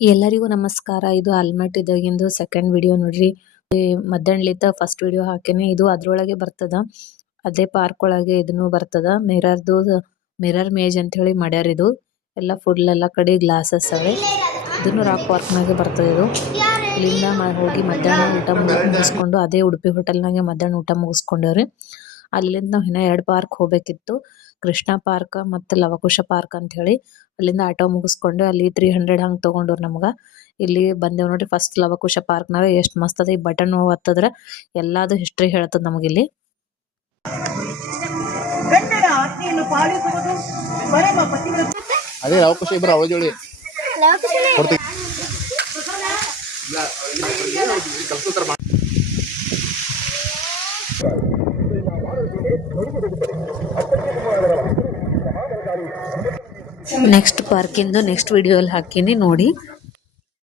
ಎಲ್ಲರಿಗೂ ನಮಸ್ಕಾರ. ಇದು ಆಲ್ಮಟ್ಟಿದಾಗಿಂದು ಸೆಕೆಂಡ್ ವಿಡಿಯೋ ನೋಡ್ರಿ. ಮಧ್ಯಾಹ್ನಲಿದ್ದ ಫಸ್ಟ್ ವಿಡಿಯೋ ಹಾಕಿನಿ. ಇದು ಅದ್ರೊಳಗೆ ಬರ್ತದ. ಅದೇ ಪಾರ್ಕ್ ಒಳಗೆ ಇದನ್ನು ಬರ್ತದ. ಮಿರರ್ ಮೇಜ್ ಅಂತ ಹೇಳಿ ಮಾಡ್ಯಾರ. ಇದು ಎಲ್ಲ ಫುಲ್ ಎಲ್ಲ ಕಡೆ ಗ್ಲಾಸಸ್ ಅವೆ. ಇದನ್ನು ರಾಕ್ ಪಾರ್ಕ್ ನಾಗೆ ಬರ್ತದೆ. ಇದು ಇಲ್ಲಿಂದ ಹೋಗಿ ಮಧ್ಯಾಹ್ನ ಊಟ ಮುಗಿಸ್ಕೊಂಡು ಅದೇ ಉಡುಪಿ ಹೋಟೆಲ್ನಾಗೆ ಮಧ್ಯಾಹ್ನ ಊಟ ಮುಗಿಸ್ಕೊಂಡವ್ರಿ. ಅಲ್ಲಿಂದ ನಾವು ಇನ್ನ 2 ಪಾರ್ಕ್ ಹೋಗ್ಬೇಕಿತ್ತು. ಕೃಷ್ಣ ಪಾರ್ಕ್ ಮತ್ತು ಲವಕುಶ ಪಾರ್ಕ್ ಅಂತ ಹೇಳಿ. ಅಲ್ಲಿಂದ ಆಟೋ ಮುಗಿಸ್ಕೊಂಡು ಅಲ್ಲಿ 300 ಹಂಗ್ ತಗೊಂಡವ್ರು ನಮ್ಗ. ಇಲ್ಲಿ ಬಂದೇವ್ ನೋಡ್ರಿ. ಫಸ್ಟ್ ಲವಕುಶ ಪಾರ್ಕ್ ನಾಗ ಎಷ್ಟ್ ಮಸ್ತ್ ಅದ. ಈ ಬಟನ್ ಒತ್ತದ್ರ ಎಲ್ಲಾದು ಹಿಸ್ಟ್ರಿ ಹೇಳ್ತದ ನಮಗಿಲ್ಲಿ. ಅದೇ ಲವಕುಶ ಇಬ್ರು ಅವಳ ಜೋಡಿ ನೆಕ್ಸ್ಟ್ ಪಾರ್ಕಿಂದು ನೆಕ್ಸ್ಟ್ ವಿಡಿಯೋ ಅಲ್ಲಿ ಹಾಕಿನಿ ನೋಡಿ.